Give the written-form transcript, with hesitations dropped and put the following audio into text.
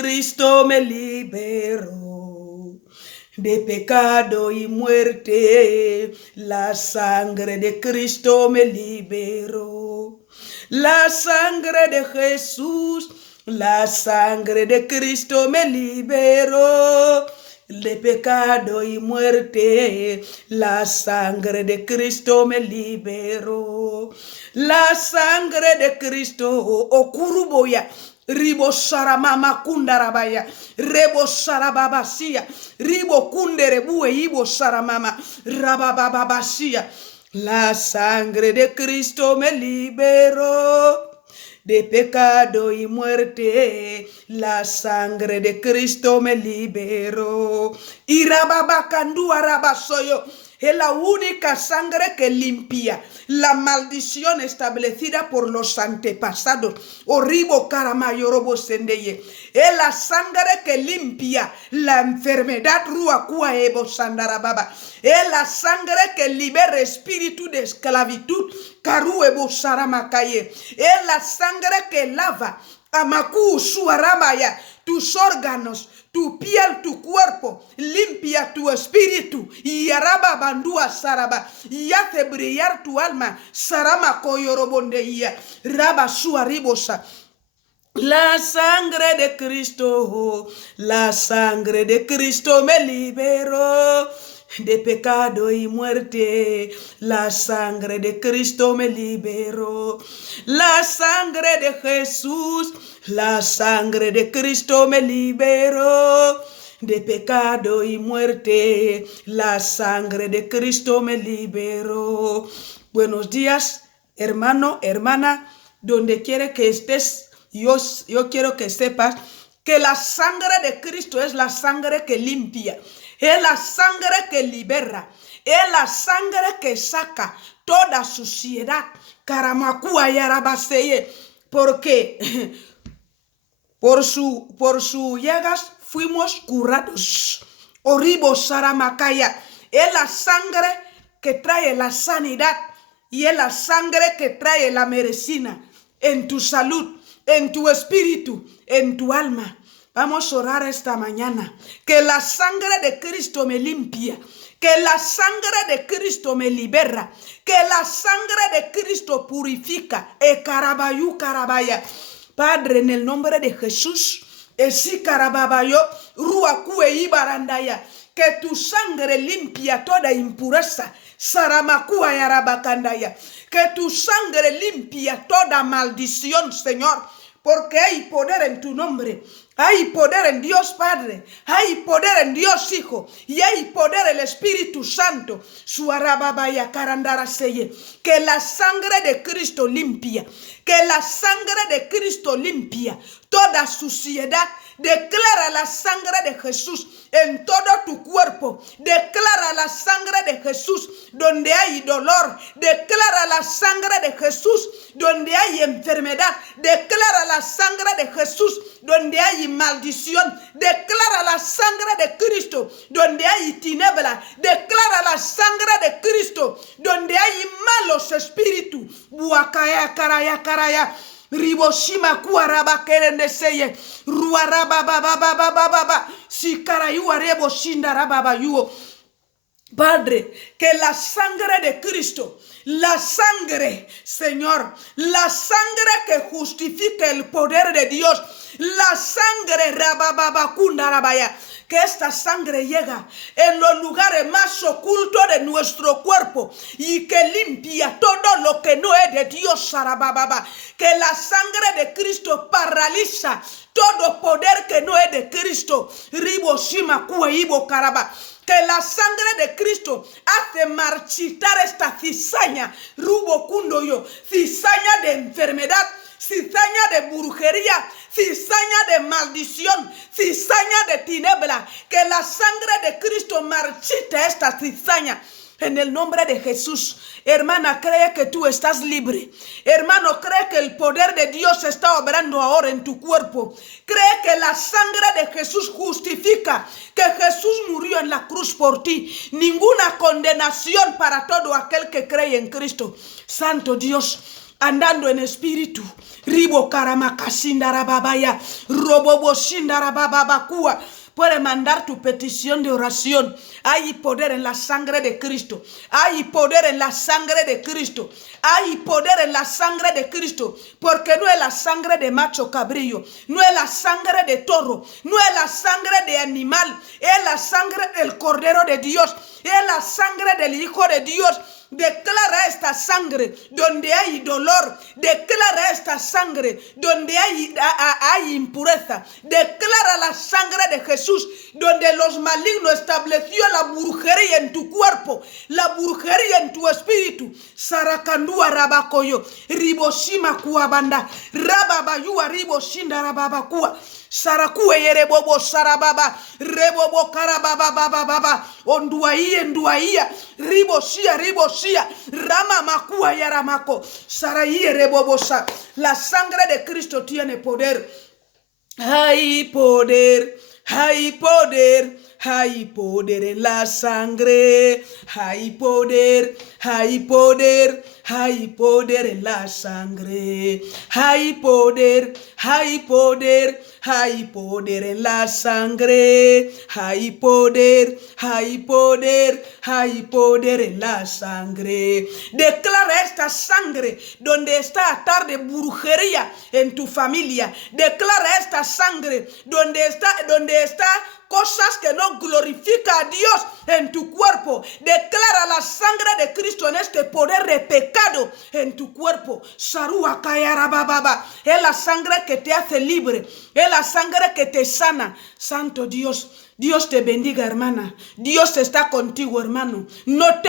Cristo me liberó de pecado y muerte. La sangre de Cristo me liberó. La sangre de Jesús, la sangre de Cristo me liberó de pecado y muerte. La sangre de Cristo me liberó. La sangre de Cristo, okuruboya. Ribo saramama kundarabaya, rebo sarababasia, ribo kunderebue ibo saramama, rabababasia. La sangre de Cristo me liberó de pecado y muerte. La sangre de Cristo me liberó. Y rababacandua rabasoyo. Es la única sangre que limpia la maldición establecida por los antepasados. Oribo caramayorobo sendeye. Es la sangre que limpia la enfermedad ruacua ebo sandarababa. Es la sangre que libera espíritu de esclavitud. Caruebo saramakaye. Es la sangre que lava amaku suaramaya tus órganos, tu piel, tu cuerpo, limpia tu espíritu, y araba bandúa saraba, y hace brillar tu alma, sarama koyorobondeia, raba suaribosa. La sangre de Cristo me liberó de pecado y muerte. La sangre de Cristo me liberó. La sangre de Jesús, la sangre de Cristo me liberó de pecado y muerte. La sangre de Cristo me liberó. Buenos días, hermano, hermana, donde quiera que estés. Yo quiero que sepas que la sangre de Cristo es la sangre que limpia, es la sangre que libera, es la sangre que saca toda suciedad. Caramakua y arabaseye, porque por su llagas fuimos curados. Oribo saramakaya, es la sangre que trae la sanidad y es la sangre que trae la medicina en tu salud, en tu espíritu, en tu alma. Vamos a orar esta mañana. Que la sangre de Cristo me limpia. Que la sangre de Cristo me libera. Que la sangre de Cristo purifica. Carabayú carabaya. Padre, en el nombre de Jesús, esi carababayo, ruacue y barandaya. Que tu sangre limpia toda impureza. Saramakua y arabacandaya. Que tu sangre limpia toda maldición, Señor. Porque hay poder en tu nombre. Hay poder en Dios Padre. Hay poder en Dios Hijo. Y hay poder en el Espíritu Santo. Suarababaya carandaraseye. Que la sangre de Cristo limpia. Que la sangre de Cristo limpia toda suciedad. Declara la sangre de Jesús en todo tu cuerpo. Declara la sangre de Jesús donde hay dolor. Declara la sangre de Jesús donde hay enfermedad. Declara la sangre de Jesús donde hay maldición. Declara la sangre de Cristo donde hay tiniebla. Declara la sangre de Cristo donde hay malos espíritus. Buakaya karaya karaya. Riboshima kuaraba kerende seye ruaraba baba sikarayua rebo shindaraba bayuo. Padre, que la sangre de Cristo, la sangre, Señor, la sangre que justifica el poder de Dios, la sangre rabababacundarabaya, que esta sangre llega en los lugares más ocultos de nuestro cuerpo y que limpia todo lo que no es de Dios, sarabababa. Que la sangre de Cristo paraliza todo poder que no es de Cristo. Ribo shima kueibo karaba. Que la sangre de Cristo hace marchitar esta cizaña, rubo kundo yo, cizaña de enfermedad, cizaña de brujería, cizaña de maldición, cizaña de tiniebla. Que la sangre de Cristo marchite esta cizaña. En el nombre de Jesús, hermana, cree que tú estás libre. Hermano, cree que el poder de Dios está obrando ahora en tu cuerpo. Cree que la sangre de Jesús justifica, que Jesús murió en la cruz por ti. Ninguna condenación para todo aquel que cree en Cristo. Santo Dios, andando en espíritu. Ribo karamakashindarababaya, roboboshindarababakua. Puedes mandar tu petición de oración. Hay poder en la sangre de Cristo. Hay poder en la sangre de Cristo. Hay poder en la sangre de Cristo. Porque no es la sangre de macho cabrillo. No es la sangre de toro. No es la sangre de animal. Es la sangre del Cordero de Dios. Es la sangre del Hijo de Dios. Declara esta sangre donde hay dolor. Declara esta sangre donde hay impureza. Declara la sangre de Jesús donde los malignos estableció la brujería en tu cuerpo, la brujería en tu espíritu. Sarakandua rabakoyo, riboshima kuabanda, rababayua riboshinda rababakua. Sarakue yere bobo sarababa, rebobo karababa, onduaia, riboshia, rama makua yaramako, saraie rebobosa. La sangre de Cristo tiene poder. Hay poder, hay poder, hay poder en la sangre. Hay poder, hay poder, hay poder en la sangre. Hay poder, hay poder, hay poder en la sangre. Hay poder, hay poder, hay poder en la sangre. Declara esta sangre donde está atar de brujería en tu familia. Declara esta sangre donde está cosas que no glorifican a Dios en tu cuerpo. Declara la sangre de Cristo en este poder de pecado en tu cuerpo. Sarua kayarababa. Es la sangre que te hace libre. Es la sangre que te sana. Santo Dios. Dios te bendiga, hermana. Dios está contigo, hermano. No te